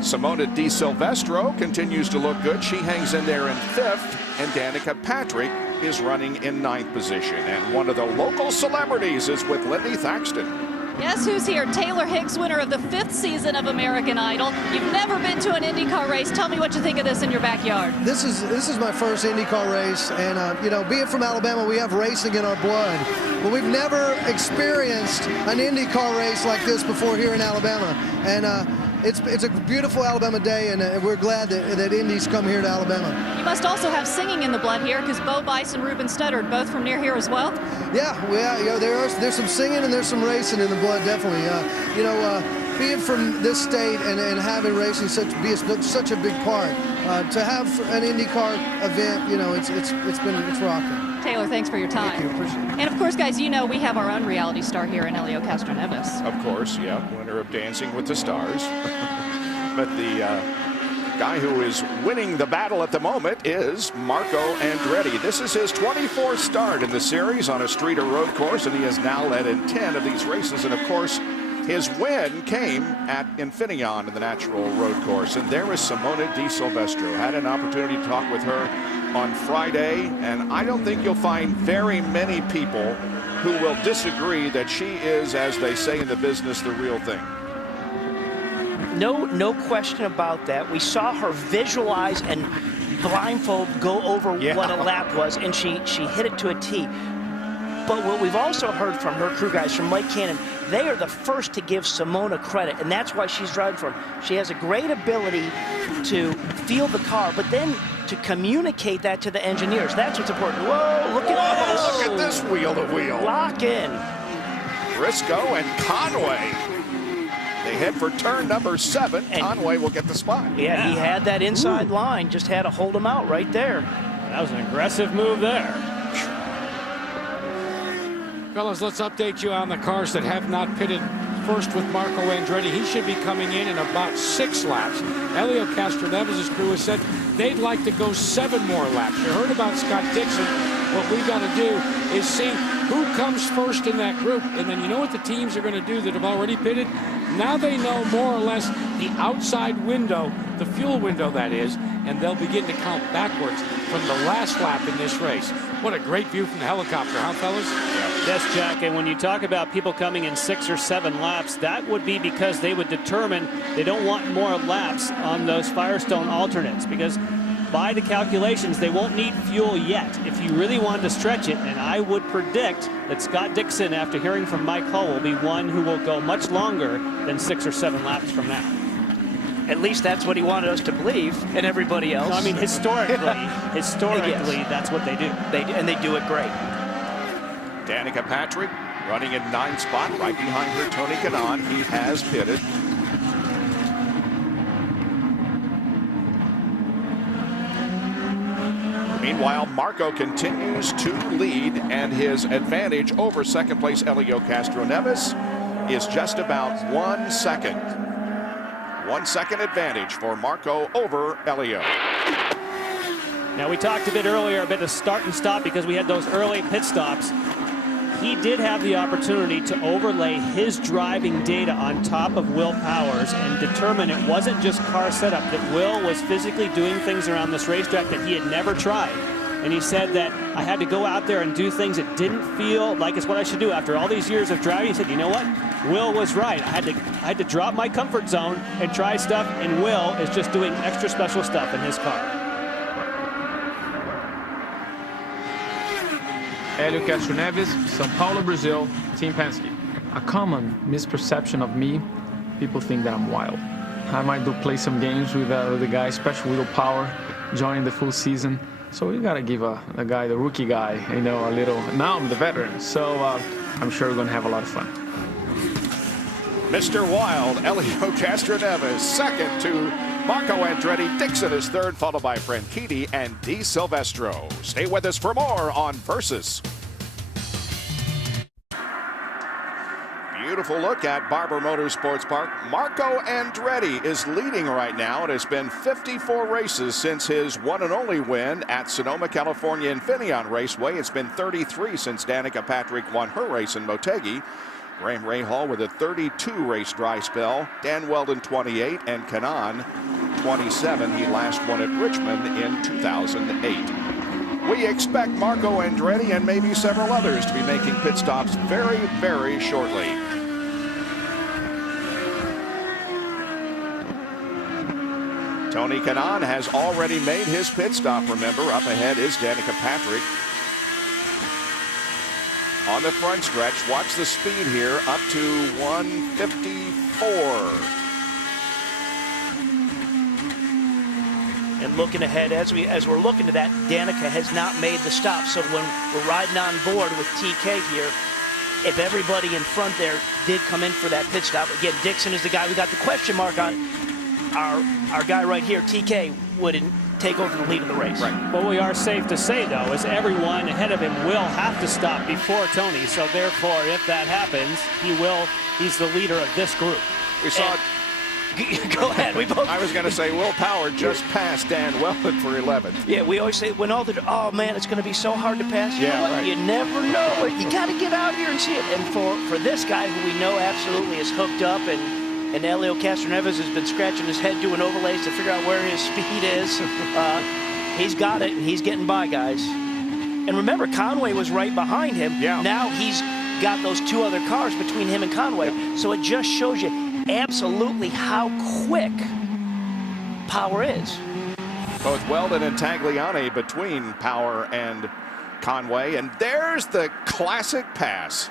Simona Di Silvestro continues to look good. She hangs in there in 5th, and Danica Patrick is running in 9th position. And one of the local celebrities is with Lindy Thaxton. Guess who's here? Taylor Hicks, winner of the 5th season of American Idol. You've never been to an IndyCar race. Tell me what you think of this in your backyard. This is my first IndyCar race, and you know, being from Alabama, we have racing in our blood, but we've never experienced an IndyCar race like this before here in Alabama. And it's a beautiful Alabama day, and we're glad that Indy's come here to Alabama. You must also have singing in the blood here, because Bo Bice and Ruben Studdard, both from near here as well. Yeah, you know, there's some singing and there's some racing in the blood, definitely. You know, being from this state and having racing such a big part, to have an IndyCar event, you know, it's rocking. Taylor, thanks for your time. Thank you, appreciate it. And of course, guys, you know we have our own reality star here in Helio Castroneves. Of course, yeah, winner of Dancing with the Stars. But the guy who is winning the battle at the moment is Marco Andretti. This is his 24th start in the series on a street or road course, and he has now led in 10 of these races. And of course, his win came at Infineon in the natural road course. And there is Simona Di Silvestro. Had an opportunity to talk with her on Friday, and I don't think you'll find very many people who will disagree that she is, as they say in the business, the real thing. No question about that. We saw her visualize and blindfold go over what a lap was, and she hit it to a T. But what we've also heard from her crew guys, from Mike Cannon, they are the first to give Simona credit, and that's why she's driving for him. She has a great ability to feel the car, but then to communicate that to the engineers. That's what's important. Whoa, look at this. Look at this wheel-to-wheel. Lock in. Briscoe and Conway. They head for turn number 7. And Conway will get the spot. Yeah, he had that inside line, just had to hold him out right there. That was an aggressive move there. Fellas, let's update you on the cars that have not pitted. First with Marco Andretti. He should be coming in about 6 laps. Helio Castroneves' crew has said they'd like to go 7 more laps. You heard about Scott Dixon. What we got to do is see who comes first in that group. And then you know what the teams are going to do that have already pitted? Now they know more or less the outside window, the fuel window that is, and they'll begin to count backwards from the last lap in this race. What a great view from the helicopter, huh, fellas? Yes, Jack, and when you talk about people coming in 6 or 7 laps, that would be because they would determine they don't want more laps on those Firestone alternates, because by the calculations, they won't need fuel yet. If you really wanted to stretch it, and I would predict that Scott Dixon, after hearing from Mike Hull, will be one who will go much longer than 6 or 7 laps from now. At least that's what he wanted us to believe, and everybody else. No, I mean, historically, that's what they do. And they do it great. Danica Patrick running in 9th spot, right behind her Tony Kanaan. He has pitted. Meanwhile, Marco continues to lead, and his advantage over second place Helio Castroneves is just about 1 second. 1 second advantage for Marco over Helio. Now, we talked a bit earlier about the start and stop because we had those early pit stops. He did have the opportunity to overlay his driving data on top of Will Powers and determine it wasn't just car setup, that Will was physically doing things around this racetrack that he had never tried. And he said that I had to go out there and do things that didn't feel like it's what I should do. After all these years of driving, he said, you know what? Will was right. I had to drop my comfort zone and try stuff, and Will is just doing extra special stuff in his car. Helio Castroneves, São Paulo, Brazil, Team Penske. A common misperception of me, people think that I'm wild. I might play some games with the guy, especially Will Power, joining the full season. So we gotta give the guy, the rookie guy, you know, a little. Now I'm the veteran, so I'm sure we're gonna have a lot of fun. Mr. Wild, Helio Castroneves, second to Marco Andretti. Dixon is third, followed by Franchitti and Di Silvestro. Stay with us for more on Versus. Beautiful look at Barber Motorsports Park. Marco Andretti is leading right now. It has been 54 races since his one and only win at Sonoma, California Infineon Raceway. It's been 33 since Danica Patrick won her race in Motegi. Graham Rahal with a 32 race dry spell. Dan Weldon 28 and Kanaan 27. He last won at Richmond in 2008. We expect Marco Andretti and maybe several others to be making pit stops very, very shortly. Tony Kanaan has already made his pit stop. Remember, up ahead is Danica Patrick. On the front stretch, watch the speed here, up to 154. And looking ahead, as we're looking to that, Danica has not made the stop. So when we're riding on board with TK here, if everybody in front there did come in for that pit stop, again, Dixon is the guy we got the question mark on. Our guy right here, TK, wouldn't take over the lead of the race. Right. What we are safe to say, though, is everyone ahead of him will have to stop before Tony. So therefore, if that happens, he's the leader of this group. We saw Go ahead. I was going to say Will Power just passed Dan Weldon for 11th. Yeah, we always say when oh man, it's going to be so hard to pass. You know what? Right. You never know it. You got to get out here and see it. And for this guy who we know absolutely is hooked up, and Helio Castroneves has been scratching his head doing overlays to figure out where his speed is. He's got it, and he's getting by, guys. And remember, Conway was right behind him. Yeah. Now he's got those two other cars between him and Conway. So it just shows you absolutely how quick Power is. Both Weldon and Tagliani between Power and Conway. And there's the classic pass.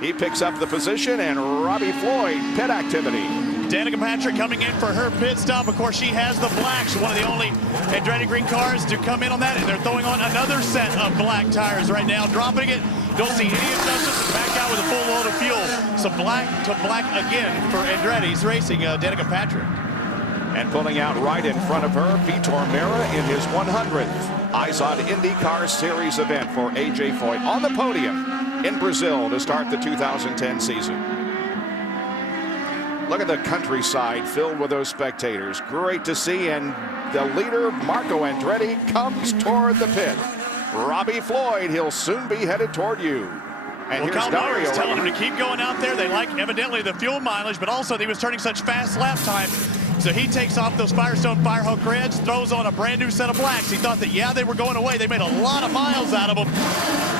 He picks up the position, and Robbie Floyd, pit activity. Danica Patrick coming in for her pit stop. Of course, she has the black. She's one of the only Andretti Green cars to come in on that, and they're throwing on another set of black tires right now, dropping it. Don't see any adjustments, and back out with a full load of fuel. So black to black again for Andretti's racing Danica Patrick. And pulling out right in front of her, Vitor Meira in his 100th IZOD IndyCar Series event for A.J. Foyt on the podium in Brazil to start the 2010 season. Look at the countryside filled with those spectators. Great to see, and the leader, Marco Andretti, comes toward the pit. Robbie Floyd, he'll soon be headed toward you. And Well, here's Kyle Dario is telling right him to keep going out there. They like, evidently, the fuel mileage, but also he was turning such fast lap times. So he takes off those Firestone Firehawk reds, throws on a brand new set of blacks. He thought that, yeah, they were going away. They made a lot of miles out of them.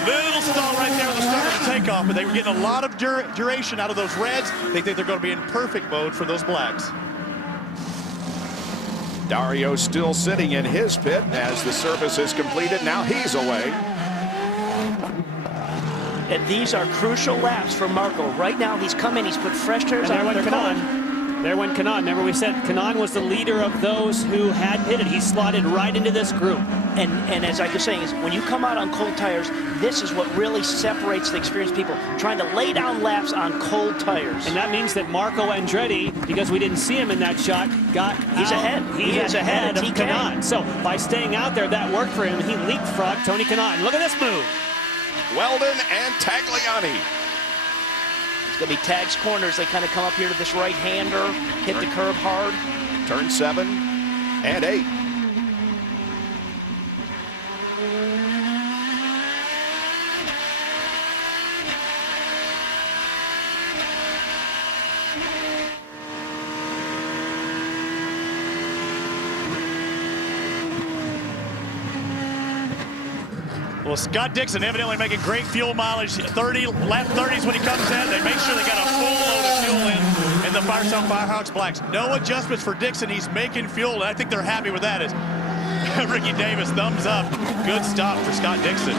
Little stall right there at the start of the takeoff, but they were getting a lot of duration out of those reds. They think they're going to be in perfect mode for those blacks. Dario still sitting in his pit as the service is completed. Now he's away. And these are crucial laps for Marco. Right now, he's come in, he's put fresh tires on. There went Kanaan. Remember, we said Kanaan was the leader of those who had pitted. He slotted right into this group. And as I was saying, is when you come out on cold tires, this is what really separates the experienced people, trying to lay down laps on cold tires. And that means that Marco Andretti, because we didn't see him in that shot, He's ahead. He is ahead of TK. Kanaan. So by staying out there, that worked for him. He leapfrogged Tony Kanaan. Look at this move. Weldon and Tagliani. It's going to be Tag's corners. They kind of come up here to this right-hander, hit the curb hard. Turn 7 and 8. Well, Scott Dixon evidently making great fuel mileage. Lap 30s when he comes in. They make sure they got a full load of fuel in the Firestone Firehawks blacks. No adjustments for Dixon. He's making fuel, and I think they're happy with that. As Ricky Davis, thumbs up. Good stop for Scott Dixon.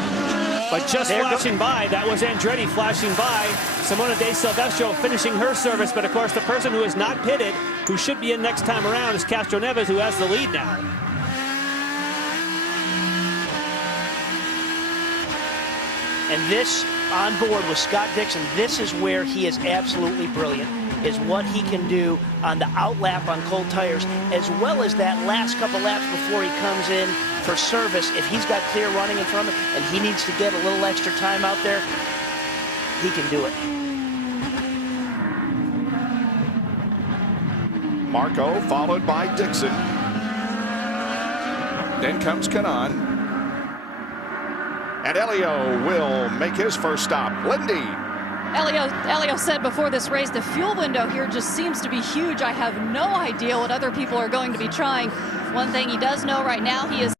But just flashing by, that was Andretti flashing by. Simona De Silvestro finishing her service, but of course the person who is not pitted, who should be in next time around, is Castroneves, who has the lead now. And this, on board with Scott Dixon, this is where he is absolutely brilliant, is what he can do on the outlap on cold tires, as well as that last couple laps before he comes in for service. If he's got clear running in front of him and he needs to get a little extra time out there, he can do it. Marco followed by Dixon. Then comes Kanaan. And Helio will make his first stop. Lindy. Helio said before this race, the fuel window here just seems to be huge. I have no idea what other people are going to be trying. One thing he does know right now, he is